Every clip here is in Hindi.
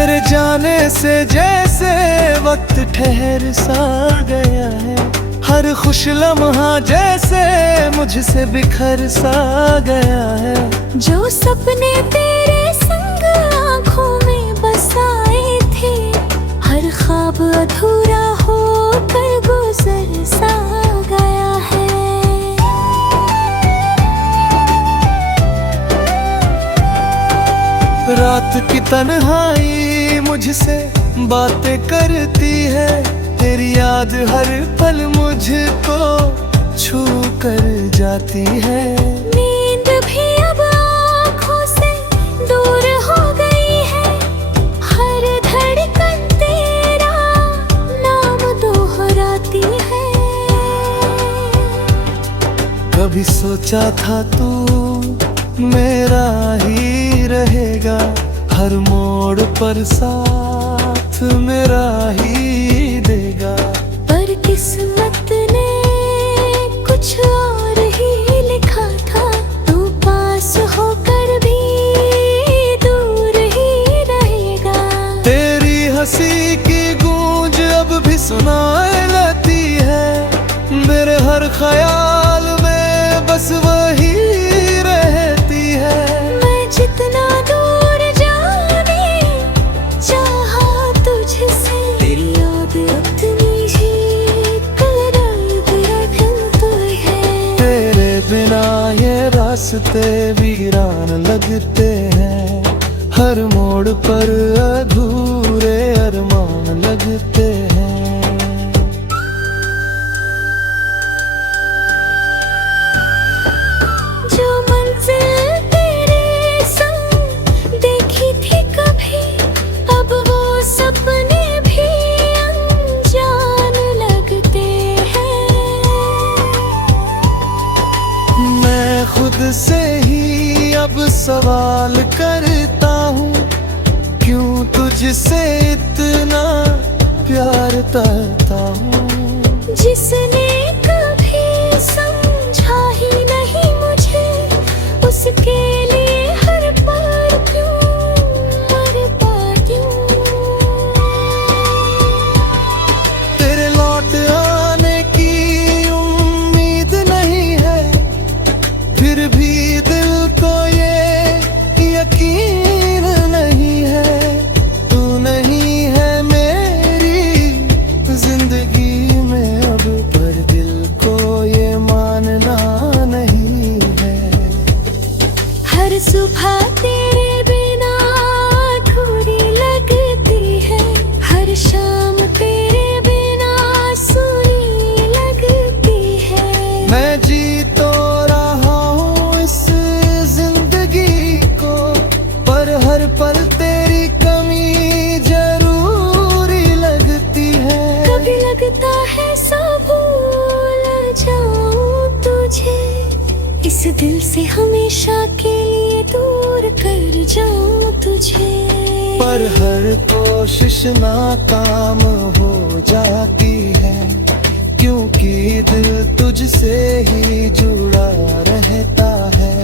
तेरे जाने से जैसे वक्त ठहर सा गया है, हर खुश लम्हा जैसे मुझसे बिखर सा गया है। जो सपने तेरे संग आँखों में बसाए थे, हर ख्वाब अधूरा होकर गुजर सा गया है। रात की तन्हाई मुझसे बातें करती है, तेरी याद हर पल मुझको छू कर जाती है। नींद भी अब आँखों से दूर हो गई है, हर धड़कन तेरा नाम दोहराती है। कभी सोचा था तू मेरा ही रहेगा, हर मोड़ पर साथ मेरा ही देगा। पर किस्मत ने कुछ और ही लिखा था, तू पास होकर भी दूर ही रहेगा। तेरी हंसी की गूंज अब भी सुनाए लाती है, मेरे हर ख्याल में बस वही रहती है। मैं जितना दूर जाने चाहा तुझसे, तेरी याद अपनी ही कराब रखती है। तेरे बिना ये रास्ते वीरान लगते हैं, हर मोड़ पर अधूरे अरमान लगते हैं। जो मंजिल तेरे संग देखी थी कभी, अब वो सपने भी अनजान लगते हैं। मैं खुद से ही अब सवाल करता हूँ, क्यों तुझसे इतना प्यार करता हूँ। जिसने कभी समझा ही नहीं मुझे, उसके लिए हर पल क्यों मरता क्यों। तेरे लौट आने की उम्मीद नहीं है, फिर भी दिल को ये यकीन नहीं है। तू नहीं है मेरी जिंदगी में अब, पर दिल को ये मानना नहीं है। हर सुबह तेरे बिना अधूरी लगती है, हर शाम तेरे बिना सुनी लगती है। मैं जी तो रहा हूँ इस जिंदगी को, पर हर पल तेरी कमी जरूरी लगती है। कभी लगता है सब भूल जाऊं तुझे, इस दिल से हमेशा के लिए दूर कर जाऊं तुझे। पर हर कोशिश नाकाम हो जाती है, क्योंकि दिल तुझसे ही जुड़ा रहता है।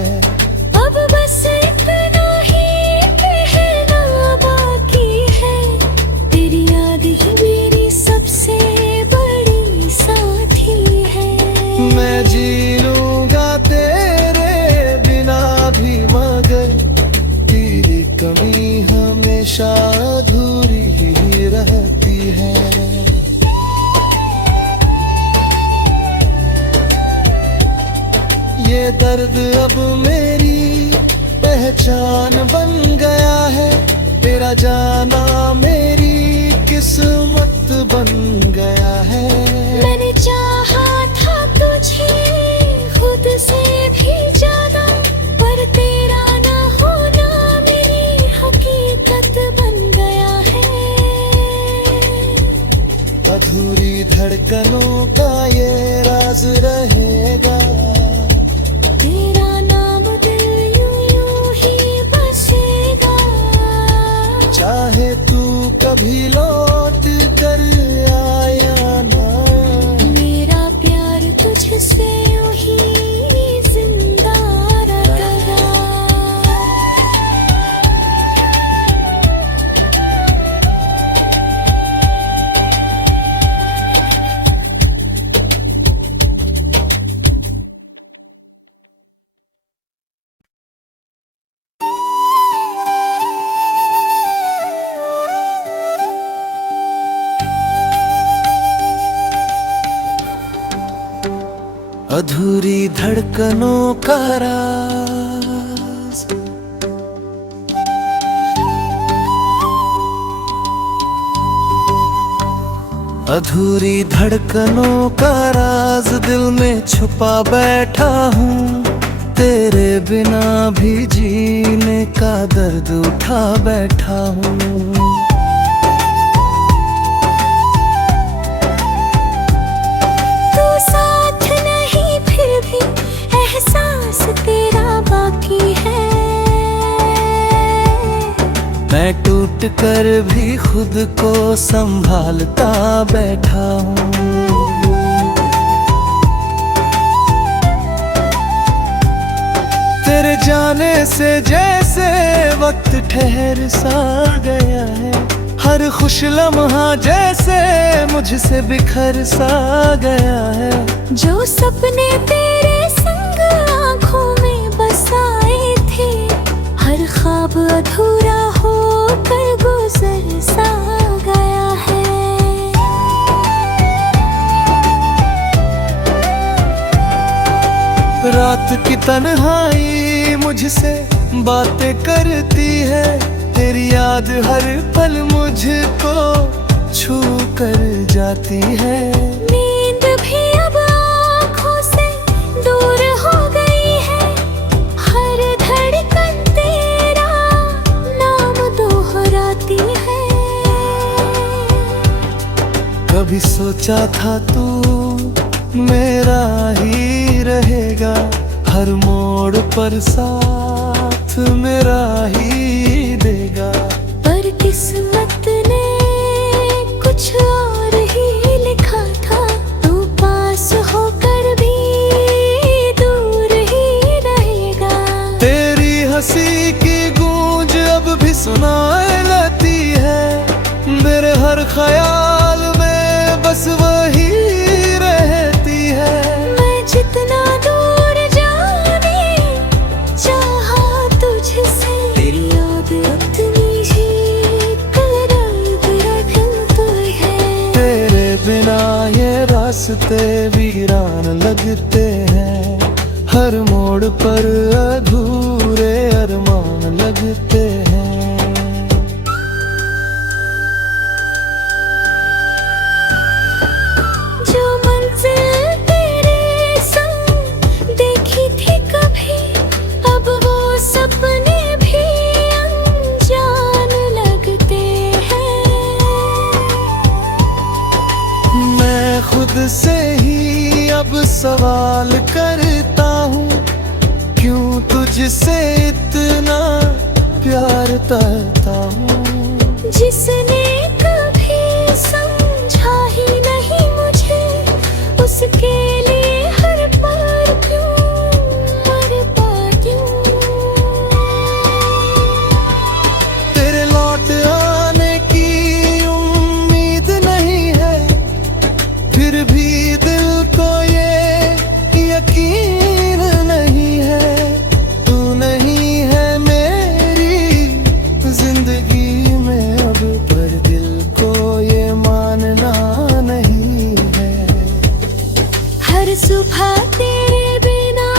अब बस इतना ही कहना बाकी है, तेरी याद ही मेरी सबसे बड़ी साथी है। मैं जी लूंगा तेरे बिना भी, मगर तेरी कमी हमेशा अधूरी ही रहती है। ये दर्द अब मेरी पहचान बन गया है, तेरा जाना मेरी किस्मत बन गया है। मैंने चाहा था तुझे खुद से भी ज्यादा, पर तेरा ना होना मेरी हकीकत बन गया है। अधूरी धड़कनों का ये राज रहेगा, तेरा नाम दिल यूं यूं ही बसेगा। चाहे तू कभी लौट कर आया ना, मेरा प्यार तुझसे यूं ही जिंदा रहेगा। अधूरी धड़कनों का राज। अधूरी धड़कनों का राज दिल में छुपा बैठा हूँ, तेरे बिना भी जीने का दर्द उठा बैठा हूँ। तू साथ नहीं फिर भी एहसास तेरा बाकी है। मैं टूट कर भी खुद को संभालता बैठा हूँ। तेरे जाने से जैसे वक्त ठहर सा गया है, हर खुश लम्हा जैसे मुझसे बिखर सा गया है। जो सपने तेरे संग आँखों में बसाए थे, हर ख्वाब अधूरा होकर गुजर सा गया है। रात की तन्हाई मुझसे बातें करती है, तेरी याद हर पल मुझको छू कर जाती है। नींद भी अब आँखों से दूर हो गई है, हर धड़कन तेरा नाम दोहराती है। कभी सोचा था तू मेरा ही रहेगा, हर मोड़ पर साथ मेरा ही देगा। पर किस्मत ने कुछ और ही लिखा था, तू पास होकर भी दूर ही रहेगा। तेरी हंसी की गूंज अब भी सुनाए लाती है, मेरे हर ख्याल में बस वही रहती है। मैं जितना दूर जाने चाहा तुझसे, तेरी याद अपनी ही कराब रखूं तो है। तेरे बिना ये रास्ते वीरान लगते हैं, हर मोड़ पर अधूरे अरमान लगते हैं। जो मंजिल तेरे संग देखी थी कभी, अब वो सपने भी अनजान लगते हैं। मैं खुद से ही अब सवाल करता हूँ, क्यों तुझसे इतना प्यार करता हूँ। जिसने कभी समझा ही नहीं मुझे, उसके लिए हर पल क्यों मरता क्यों। तेरे लौट आने की उम्मीद नहीं है, फिर भी दिल को ये यकीन नहीं है। तू नहीं है मेरी जिंदगी में अब, पर दिल को ये मानना नहीं है। हर सुबह तेरे बिना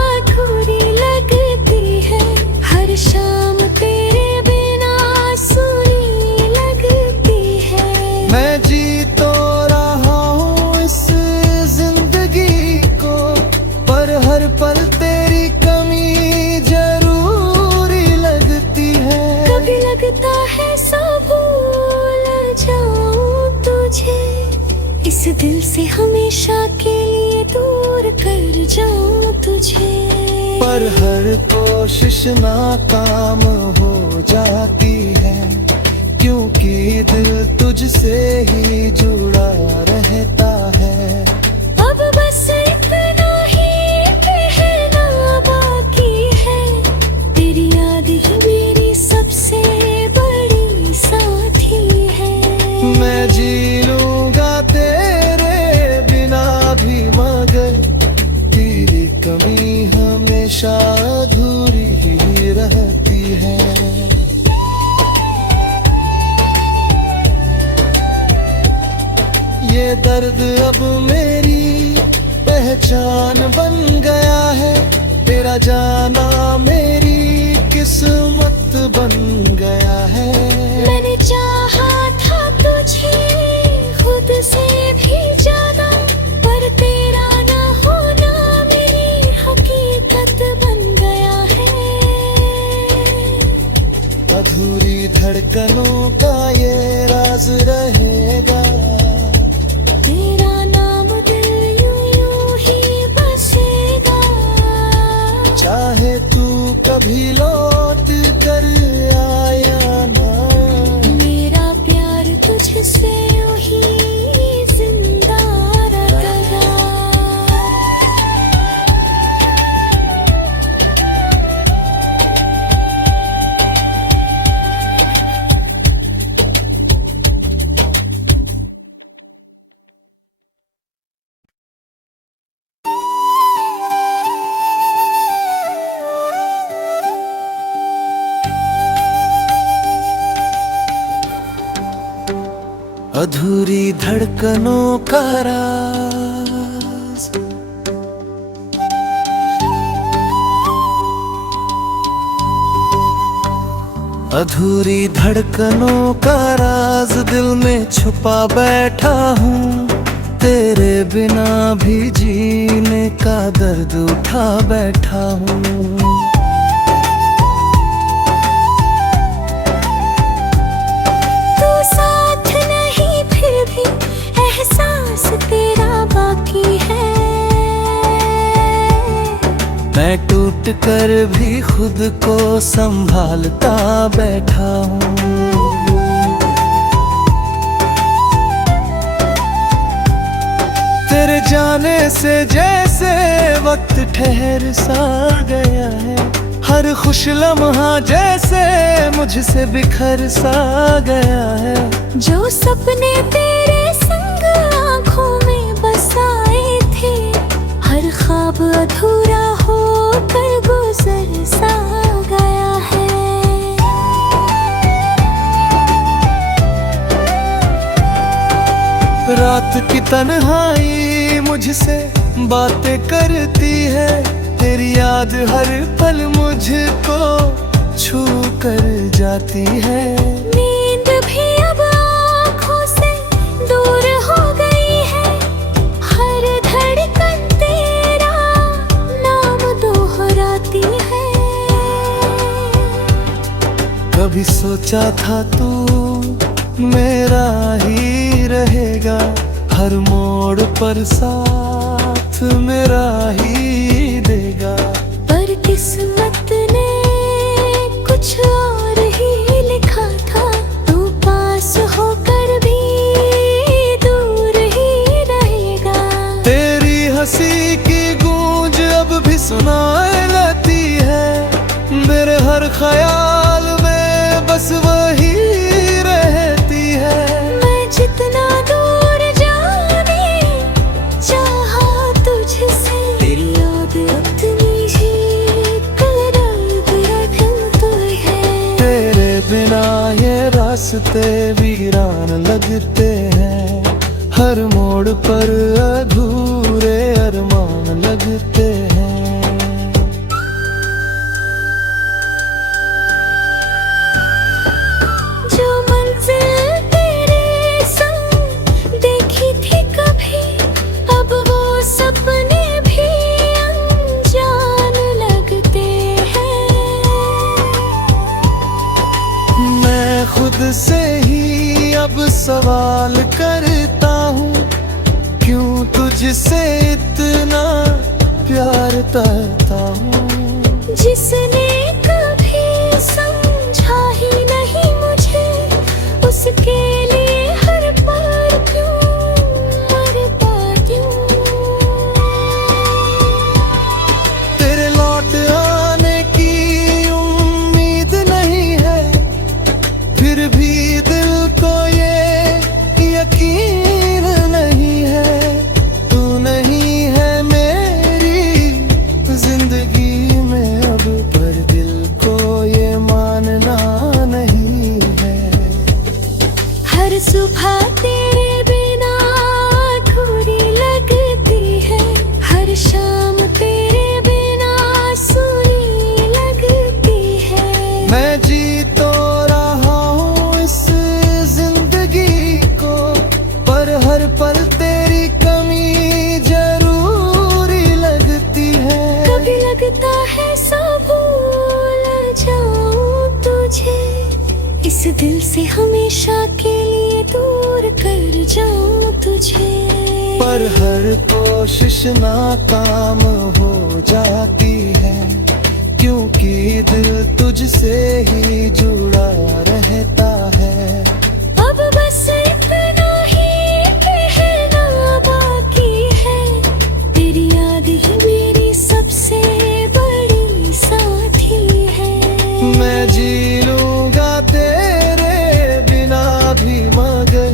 अधूरी लगती है, हर शाम तेरे बिना सुनी लगती है। मैं जी तो रहा हूँ इस जिंदगी को, पर हर पल तेरी कमी जरूरी लगती है। कभी लगता है सब भूल जाऊं तुझे, इस दिल से हमेशा के लिए दूर कर जाऊं तुझे। पर हर कोशिश नाकाम हो जाती है, क्योंकि दिल तुझसे ही जुड़ा रहता है। अब बस इतना ही कहना बाकी है, तेरी याद ही मेरी सबसे बड़ी साथी है। मैं जी लूंगा तेरे बिना भी, मगर तेरी कमी हमेशा अधूरी ही रहती है। ये दर्द अब मेरी पहचान बन गया है, तेरा जाना मेरी किस्मत बन गया है। मैंने चाहा था तुझे खुद से भी ज्यादा, पर तेरा ना होना मेरी हकीकत बन गया है। अधूरी धड़कनों का ये राज रहेगा, तेरा नाम दिल यूं यूं ही बसेगा। चाहे तू कभी लौट कर आया ना, मेरा प्यार तुझसे यूं ही जिंदा रहेगा। अधूरी धड़कनों का राज, अधूरी धड़कनों का राज दिल में छुपा बैठा हूँ। तेरे बिना भी जीने का दर्द उठा बैठा हूँ। एहसास तेरा बाकी है, मैं टूट कर भी खुद को संभालता बैठा हूँ। तेरे जाने से जैसे वक्त ठहर सा गया है, हर खुश लम्हा जैसे मुझसे बिखर सा गया है। जो सपने तेरे संग आँखों में बसाए थे, हर ख्वाब अधूरा होकर गुजर सा गया है। रात की तन्हाई मुझसे बातें करती है, तेरी याद हर पल मुझको छू कर जाती है। नींद भी अब आँखों से दूर हो गई है, हर धड़कन तेरा नाम दोहराती है। कभी सोचा था तू मेरा ही रहेगा, हर मोड़ पर साथ मेरा ही देगा। पर किस्मत ने कुछ और ही लिखा था, तू पास होकर भी दूर ही रहेगा। तेरी हंसी की गूंज अब भी सुनाए लाती है, मेरे हर ख्याल में बस वही रहती है। मैं जितना दूर जाने चाहा तुझसे, तेरी याद अपनी ही कराब रखता है। तेरे बिना ये रास्ते वीरान लगते हैं, हर मोड़ पर अधूरे अरमान लगते हैं। जो मंजिल तेरे संग देखी थी कभी, अब वो सपने भी अनजान लगते हैं। मैं खुद से ही अब सवाल करता हूँ, क्यों तुझसे इतना प्यार करता हूँ। जिसने कभी समझा ही नहीं मुझे, उसके लिए हर पल क्यों मरता क्यों। तेरे लौट आने की उम्मीद नहीं है, फिर भी दिल को ये यकीन नहीं है। तू नहीं है मेरी जिंदगी में अब, पर दिल को ये मानना नहीं है। हर सुबह तेरे बिना अधूरी लगती है, हर इस दिल से हमेशा के लिए दूर कर जाऊं तुझे। पर हर कोशिश नाकाम हो जाती है, क्योंकि दिल तुझसे ही जुड़ा रहता है। अब बस इतना ही कहना बाकी है, तेरी याद ही मेरी सबसे बड़ी साथी है। मैं जी लूंगा तेरे बिना भी, मगर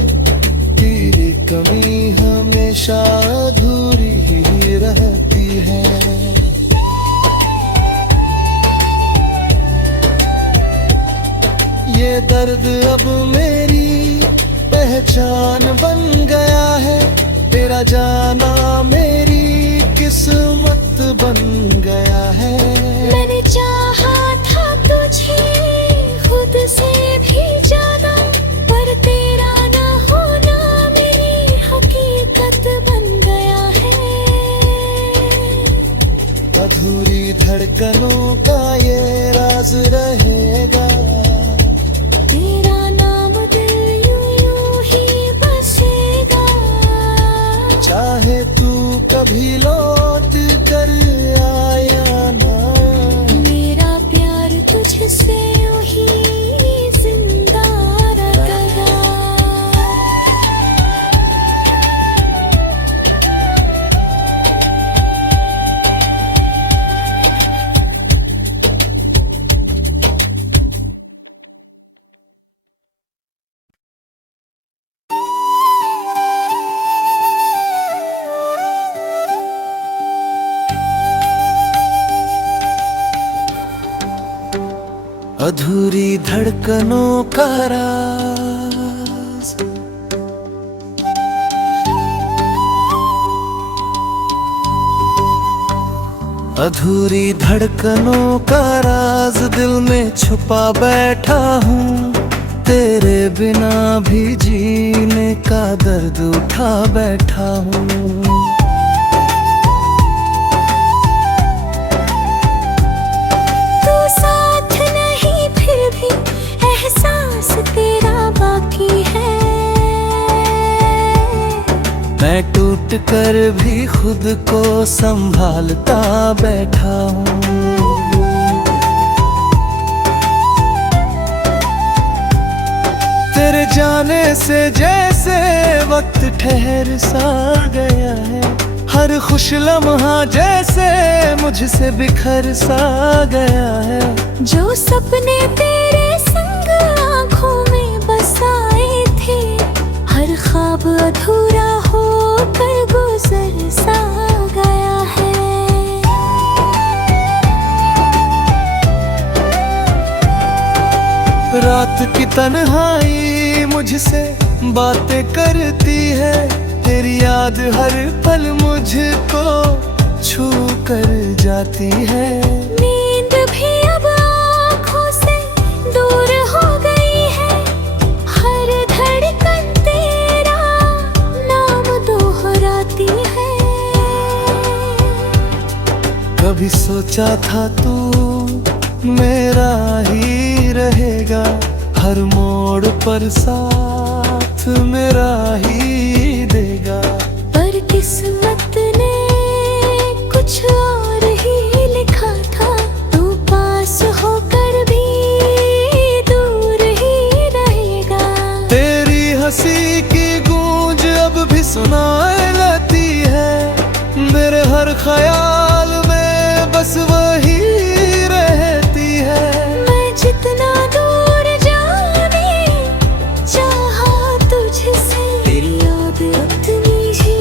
तेरी कमी हमेशा अधूरी ही रहती है। ये दर्द अब मेरी पहचान बन गया है, तेरा जाना मेरी किस्मत बन गया है। मैंने चाहा था तुझे खुद से भी ज्यादा, पर तेरा ना होना मेरी हकीकत बन गया है। अधूरी धड़कनों का ये राज रहेगा, तेरा नाम दिल यूं ही बसेगा। चाहे तू कभी लौट कर आया ना, मेरा प्यार तुझसे यूं ही जिंदा रहेगा। अधूरी धड़कनों का राज, अधूरी धड़कनों का राज दिल में छुपा बैठा हूँ। तेरे बिना भी जीने का दर्द उठा बैठा हूँ। तू साथ नहीं फिर भी एहसास तेरा बाकी है। मैं टूट कर भी खुद को संभालता बैठा हूँ। तेरे जाने से जैसे वक्त ठहर सा गया है, हर खुश लम्हा जैसे मुझसे बिखर सा गया है। जो सपने तेरे संग आँखों में बसाए थे, हर ख्वाब अधूरा होकर गुजर सा गया है। रात की तन्हाई मुझसे बातें करती है, तेरी याद हर पल मुझको छू कर जाती है। नींद भी अब आँखों से दूर हो गई है, हर धड़कन तेरा नाम दोहराती है। कभी सोचा था तू मेरा ही रहेगा, हर मोड़ पर साथ मेरा ही देगा। पर किस्मत ने कुछ और ही लिखा था, तू पास होकर भी दूर ही रहेगा। तेरी हंसी की गूंज अब भी सुनाए लाती है, मेरे हर ख्याल में बस वही रहती है। मैं जितना दूर जाने चाहा तुझसे, तेरी याद उतनी ही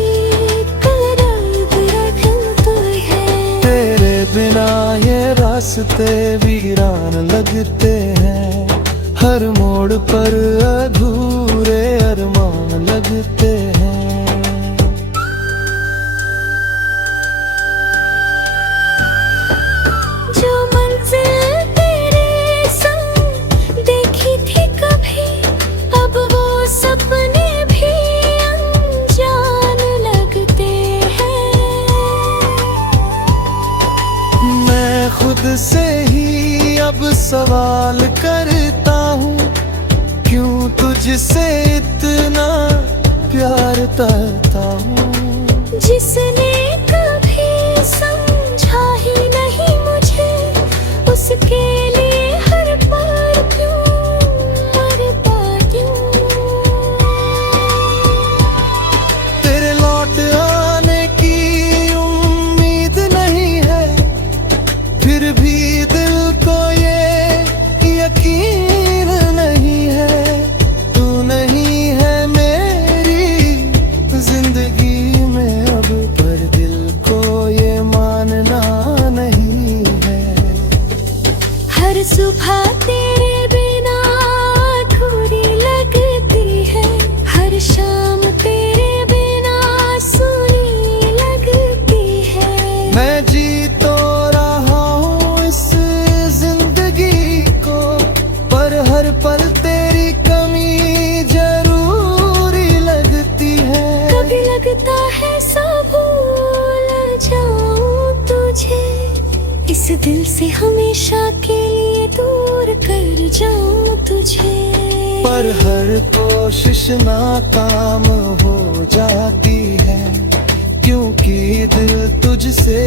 करीब रखती है। तेरे बिना ये रास्ते वीरान लगते हैं, हर मोड़ पर अधूरे अरमान लगते हैं। जो मंजिल तेरे संग देखी थी कभी, अब वो सपने भी अनजान लगते हैं। मैं खुद से ही अब सवाल करता हूँ, तुझसे इतना प्यार करता हूँ, जिसने कभी समझा ही नहीं मुझे, उसके लिए हर बार क्यों मरता क्यों। तेरे लौट आने की उम्मीद नहीं है, फिर भी दिल को ये यकीन नहीं है। तू नहीं है मेरी जिंदगी में अब, पर दिल को ये मानना नहीं है। हर सुबह तेरे बिना अधूरी लगती है, हर शाम तेरे बिना सुनी लगती है। मैं जी तो रहा हूँ इस जिंदगी को, पर हर पल तेरी कमी जरूरी लगती है। कभी लगता है सब भूल जाऊं तुझे, इस दिल से हमेशा के लिए दूर कर जाऊं तुझे। पर हर कोशिश नाकाम हो जाती है, क्योंकि दिल तुझसे